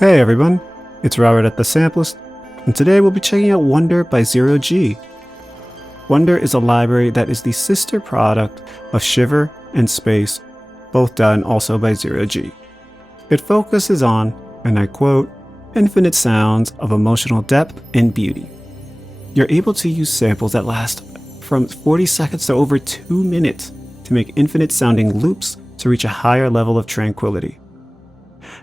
Hey everyone, it's Robert at the Sampleist, and today we'll be checking out Wonder by Zero G. Wonder is a library that is the sister product of Shiver and Space, both done also by Zero G. It focuses on, and I quote, infinite sounds of emotional depth and beauty. You're able to use samples that last from 40 seconds to over 2 minutes to make infinite sounding loops to reach a higher level of tranquility.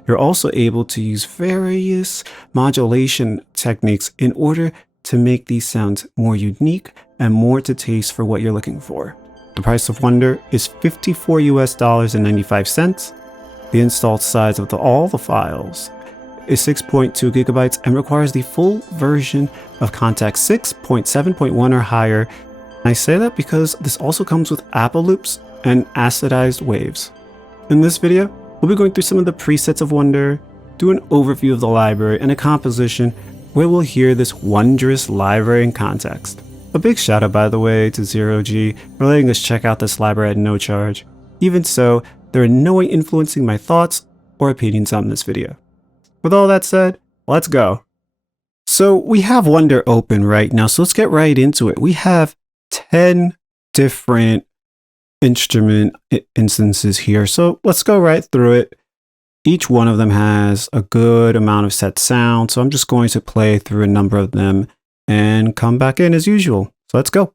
You're also able to use various modulation techniques in order to make these sounds more unique and more to taste for what you're looking for. The price of Wonder is $54.95. The installed size of all the files is 6.2 gigabytes and requires the full version of Contact 6.7.1 or higher. I say that because this also comes with Apple loops and acidized waves. In this video, we'll be going through some of the presets of Wonder, do an overview of the library, and a composition where we'll hear this wondrous library in context. A big shout out, by the way, to Zero G for letting us check out this library at no charge. Even so, they're in no way influencing my thoughts or opinions on this video. With all that said, let's go. So we have Wonder open right now, so let's get right into it. We have 10 different instrument instances here, so let's go right through it. Each one of them has a good amount of set sound, so I'm just going to play through a number of them and come back in as usual. So let's go.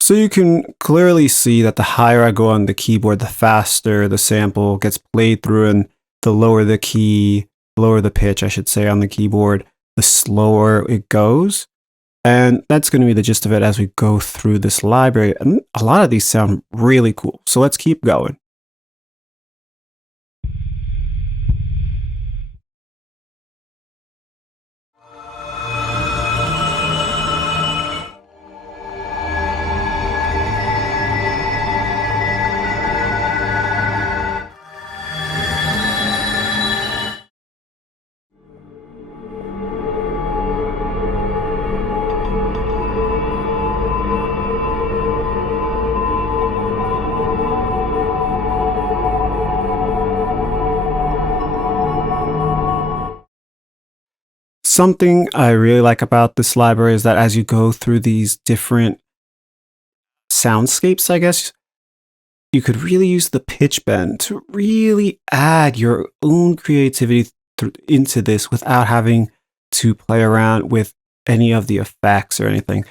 So you can clearly see that the higher I go on the keyboard, the faster the sample gets played through, and the lower the key, lower the pitch, I should say, on the keyboard, the slower it goes. And that's going to be the gist of it as we go through this library. And a lot of these sound really cool. So let's keep going. Something I really like about this library is that as you go through these different soundscapes, I guess, you could really use the pitch bend to really add your own creativity into this without having to play around with any of the effects or anything.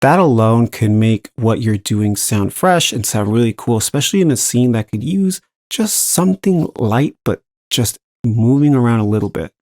That alone can make what you're doing sound fresh and sound really cool, especially in a scene that could use just something light, but just moving around a little bit.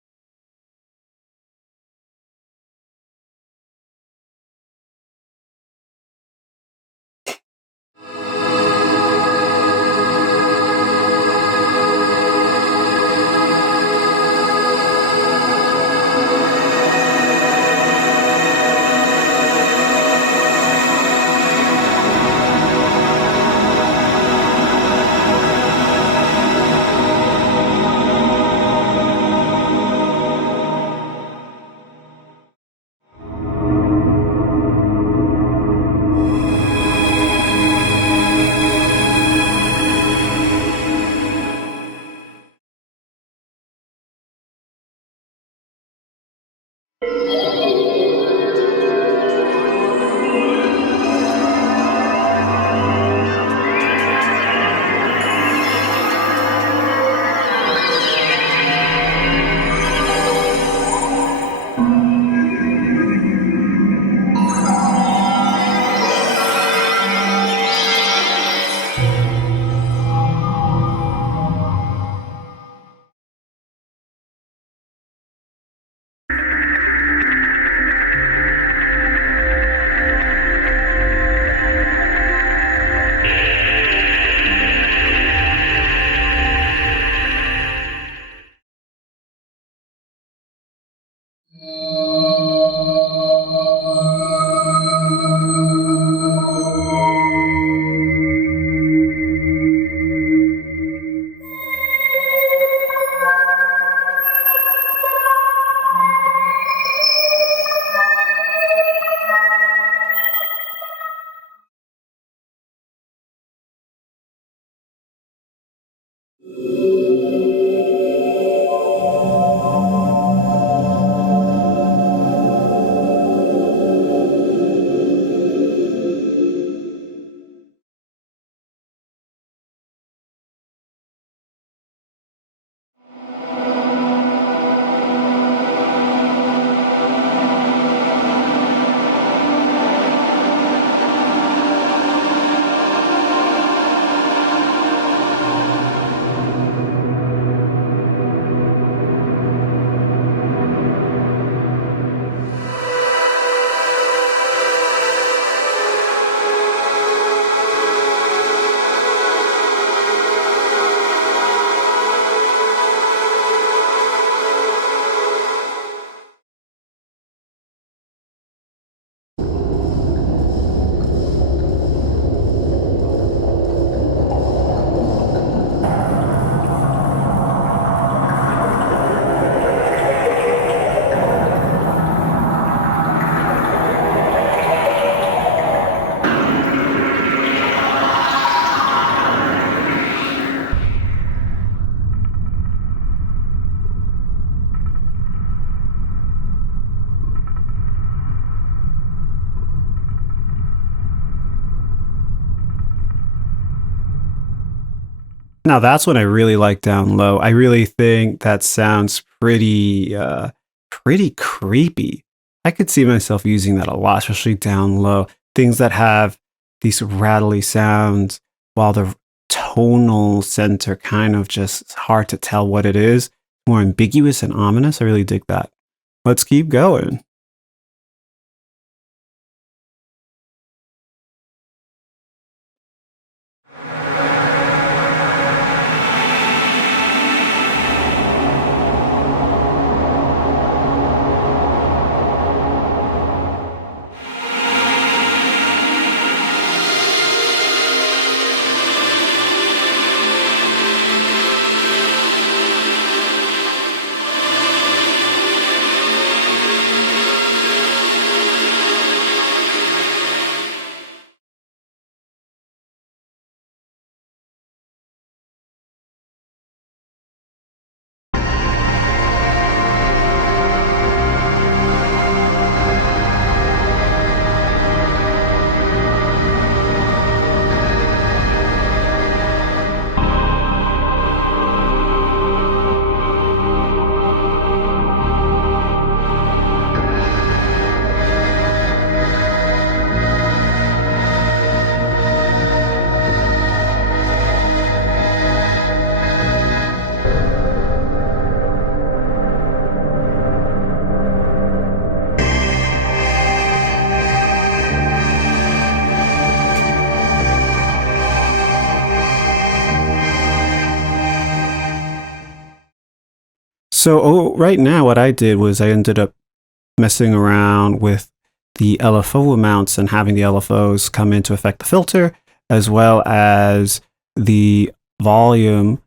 Now that's when I really like down low. I really think that sounds pretty creepy. I could see myself using that a lot, especially down low. Things that have these rattly sounds while the tonal center kind of just hard to tell what it is, more ambiguous and ominous. I really dig that. Let's keep going. So right now, what I did was I ended up messing around with the LFO amounts and having the LFOs come in to affect the filter, as well as the volume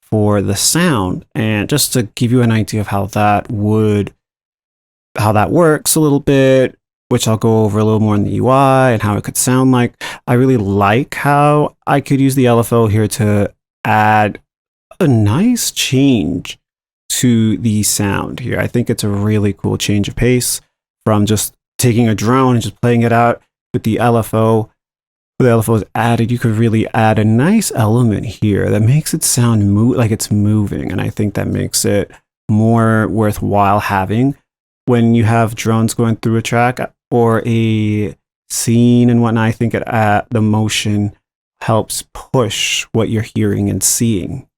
for the sound. And just to give you an idea of how that works a little bit, which I'll go over a little more in the UI and how it could sound like. I really like how I could use the LFO here to add a nice change to the sound here. I think it's a really cool change of pace from just taking a drone and just playing it out with the LFO. With the LFO is added, you could really add a nice element here that makes it sound like it's moving, and I think that makes it more worthwhile having when you have drones going through a track or a scene and whatnot. I think the motion helps push what you're hearing and seeing.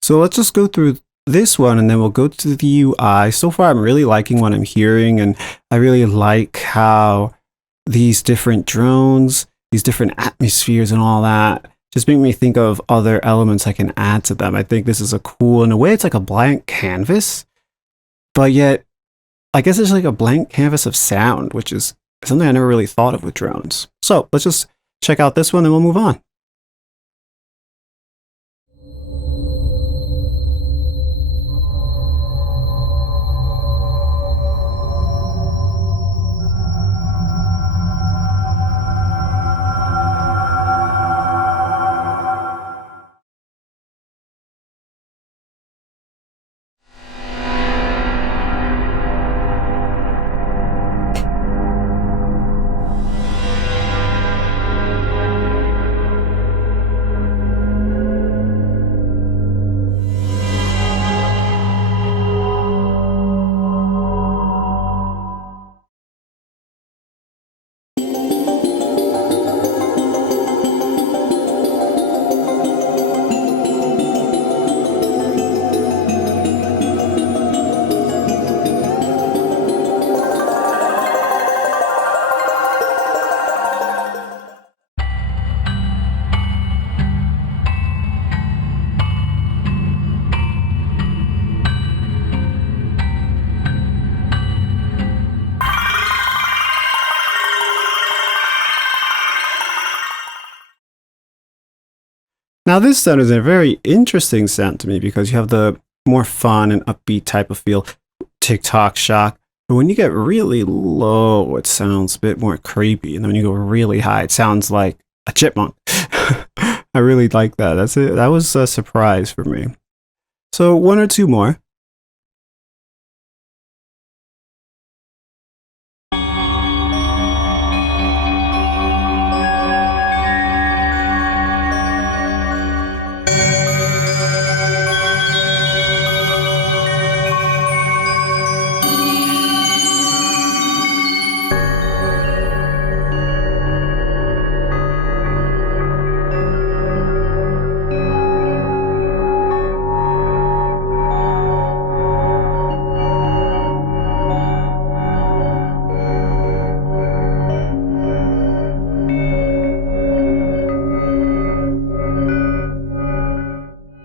So let's just go through this one and then we'll go to the UI. So far, I'm really liking what I'm hearing, and I really like how these different drones, these different atmospheres and all that just make me think of other elements I can add to them. I think this is a cool, in a way, it's like a blank canvas, but yet I guess it's like a blank canvas of sound, which is something I never really thought of with drones. So let's just check out this one and we'll move on. Now this sound is a very interesting sound to me because you have the more fun and upbeat type of feel, TikTok shock. But when you get really low, it sounds a bit more creepy. And then when you go really high, it sounds like a chipmunk. I really like that. That's it. That was a surprise for me. So one or two more.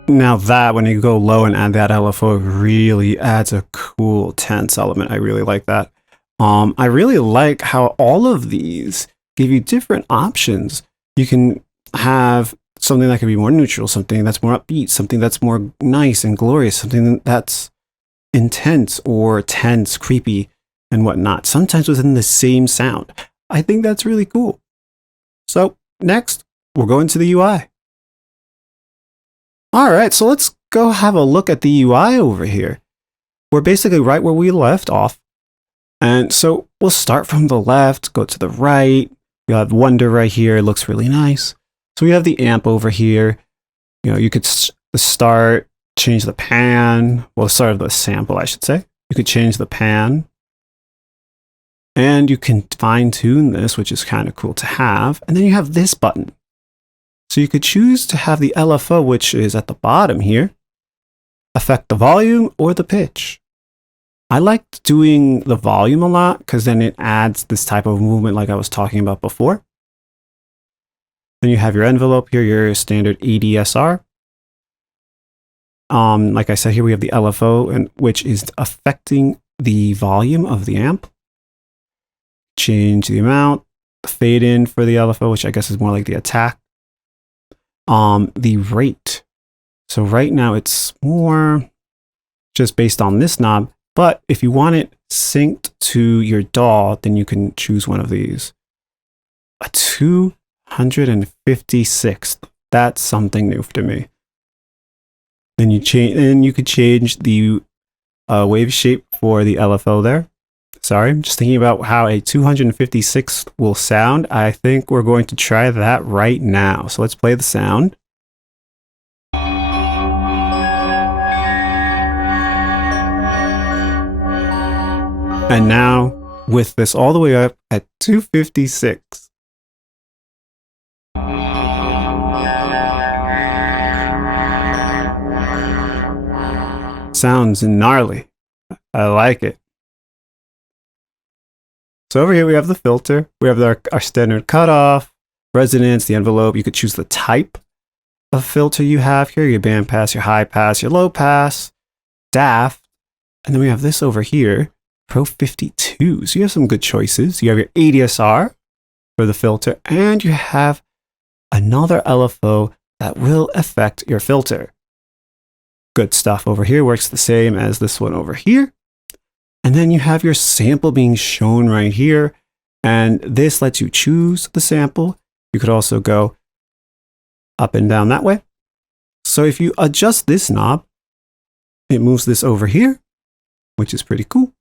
Now that, when you go low and add that LFO, it really adds a cool tense element. I really like that. I really like how all of these give you different options. You can have something that can be more neutral, something that's more upbeat, something that's more nice and glorious, something that's intense or tense, creepy, and whatnot, sometimes within the same sound. I think that's really cool. So next, we'll go into the UI. All right, so let's go have a look at the UI over here. We're basically right where we left off. And so we'll start from the left, go to the right. We have Wonder right here. It looks really nice. So we have the amp over here. You know, you could start, change the pan. Well, start of the sample, I should say. You could change the pan. And you can fine tune this, which is kind of cool to have. And then you have this button. So you could choose to have the LFO, which is at the bottom here, affect the volume or the pitch. I liked doing the volume a lot because then it adds this type of movement like I was talking about before. Then you have your envelope here, your standard ADSR. Like I said, here we have the LFO, and which is affecting the volume of the amp. Change the amount, fade in for the LFO, which I guess is more like the attack. The rate. So right now it's more just based on this knob, but if you want it synced to your DAW, then you can choose one of these. A 256th. That's something new to me. Then you could change the wave shape for the LFO there. Sorry, I'm just thinking about how a 256th will sound. I think we're going to try that right now. So let's play the sound. And now with this all the way up at 256. Sounds gnarly. I like it. So over here we have the filter. We have our standard cutoff, resonance, the envelope. You could choose the type of filter you have here, your band pass, your high pass, your low pass, DAF. And then we have this over here, Pro 52. So you have some good choices. You have your ADSR for the filter, and you have another LFO that will affect your filter. Good stuff over here, works the same as this one over here. And then you have your sample being shown right here. And this lets you choose the sample. You could also go up and down that way. So if you adjust this knob, it moves this over here, which is pretty cool.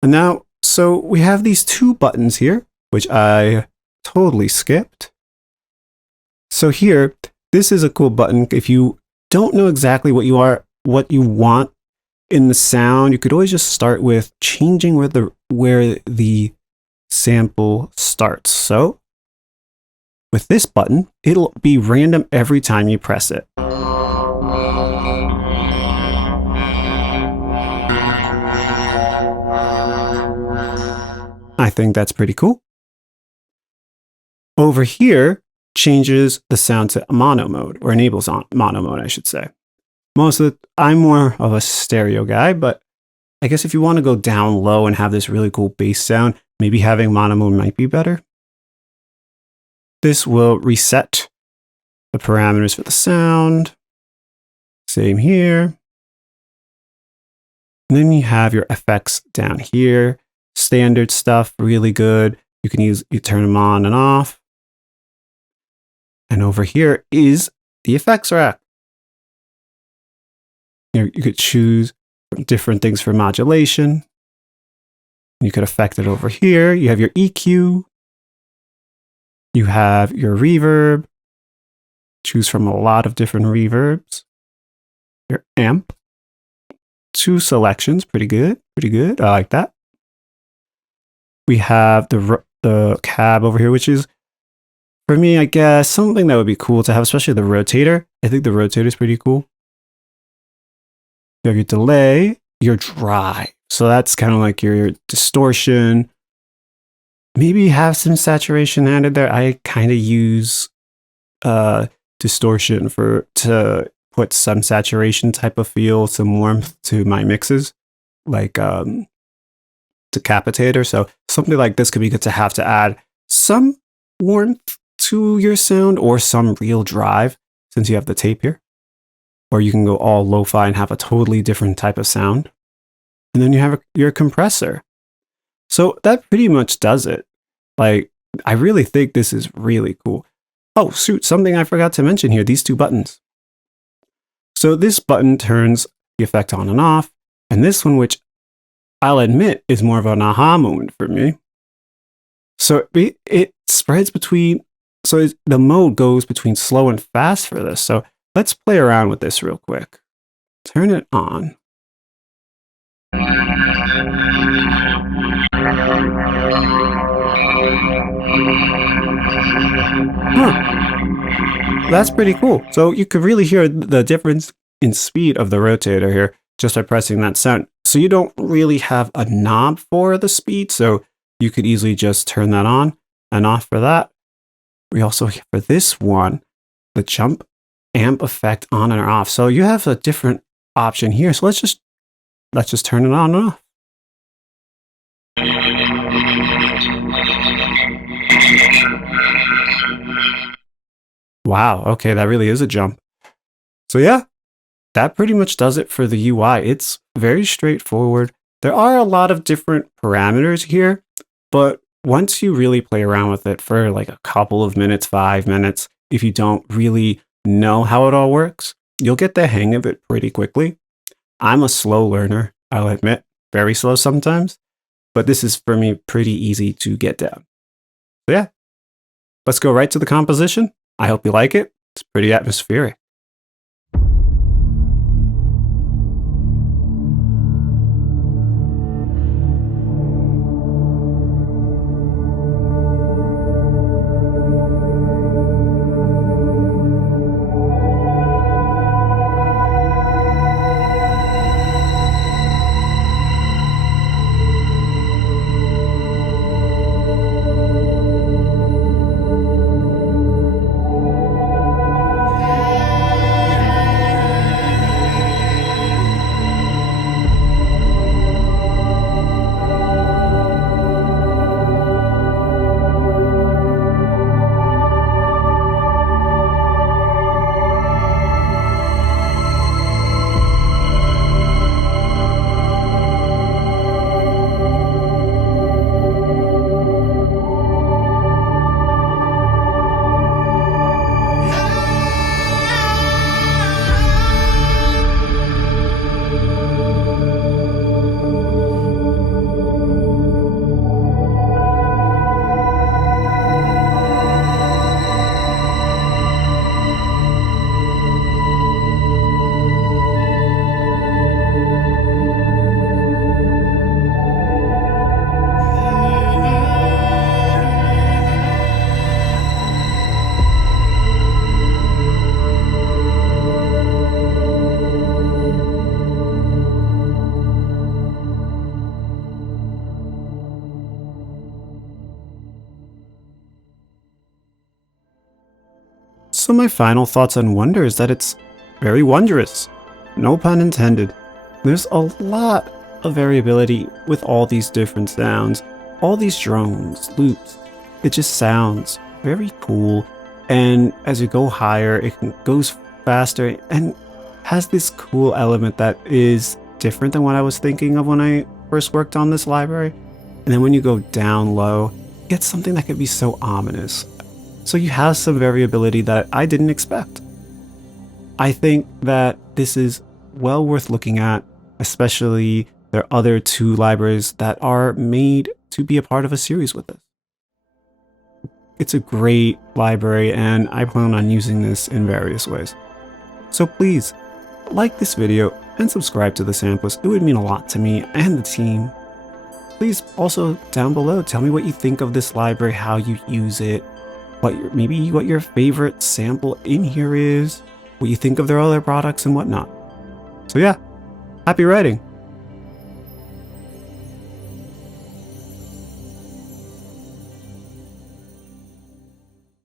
And now, so we have these two buttons here, which I totally skipped. So here, this is a cool button. If you don't know exactly what you want in the sound, you could always just start with changing where the sample starts. So with this button, it'll be random every time you press it. I think that's pretty cool. Over here changes the sound to mono mode, or enables mono mode, I should say. I'm more of a stereo guy, but I guess if you want to go down low and have this really cool bass sound, maybe having mono mode might be better. This will reset the parameters for the sound. Same here. And then you have your effects down here. Standard stuff, really good. You turn them on and off. And over here is the effects rack. You could choose different things for modulation. You could affect it over here. You have your EQ. You have your reverb. Choose from a lot of different reverbs. Your amp. 2 selections, pretty good, pretty good. I like that. We have the cab over here, which is, for me, I guess, something that would be cool to have, especially the rotator. I think the rotator is pretty cool. You have your delay, your drive. So that's kind of like your distortion. Maybe have some saturation added there. I kind of use distortion to put some saturation type of feel, some warmth to my mixes, like Decapitator. So something like this could be good to add some warmth to your sound, or some real drive, since you have the tape here. Or you can go all lo-fi and have a totally different type of sound. And then you have your compressor. So that pretty much does it. Like, I really think this is really cool. Oh, shoot, something I forgot to mention here, these 2 buttons. So this button turns the effect on and off, and this one, which I'll admit is more of an aha moment for me. So it spreads between, so the mode goes between slow and fast for this. So let's play around with this real quick. Turn it on. Huh, that's pretty cool. So you could really hear the difference in speed of the rotator here just by pressing that sound. So you don't really have a knob for the speed, so you could easily just turn that on and off for that. We also, for this one, the jump amp effect on and off. So you have a different option here. So let's just turn it on and off. Wow, okay, that really is a jump. So yeah, that pretty much does it for the UI. It's very straightforward. There are a lot of different parameters here, but once you really play around with it for like a couple of minutes, 5 minutes, if you don't really know how it all works, you'll get the hang of it pretty quickly. I'm a slow learner, I'll admit, very slow sometimes, but this is for me pretty easy to get down. So yeah, let's go right to the composition. I hope you like it. It's pretty atmospheric. So my final thoughts on Wonder is that it's very wondrous. No pun intended. There's a lot of variability with all these different sounds, all these drones, loops. It just sounds very cool. And as you go higher, it goes faster and has this cool element that is different than what I was thinking of when I first worked on this library. And then when you go down low, you get something that could be so ominous. So you have some variability that I didn't expect. I think that this is well worth looking at, especially there are other two libraries that are made to be a part of a series with this. It's a great library and I plan on using this in various ways. So please like this video and subscribe to the Sampleist. It would mean a lot to me and the team. Please also down below tell me what you think of this library, how you use it, maybe what your favorite sample in here is, what you think of their other products and whatnot. So yeah, happy writing!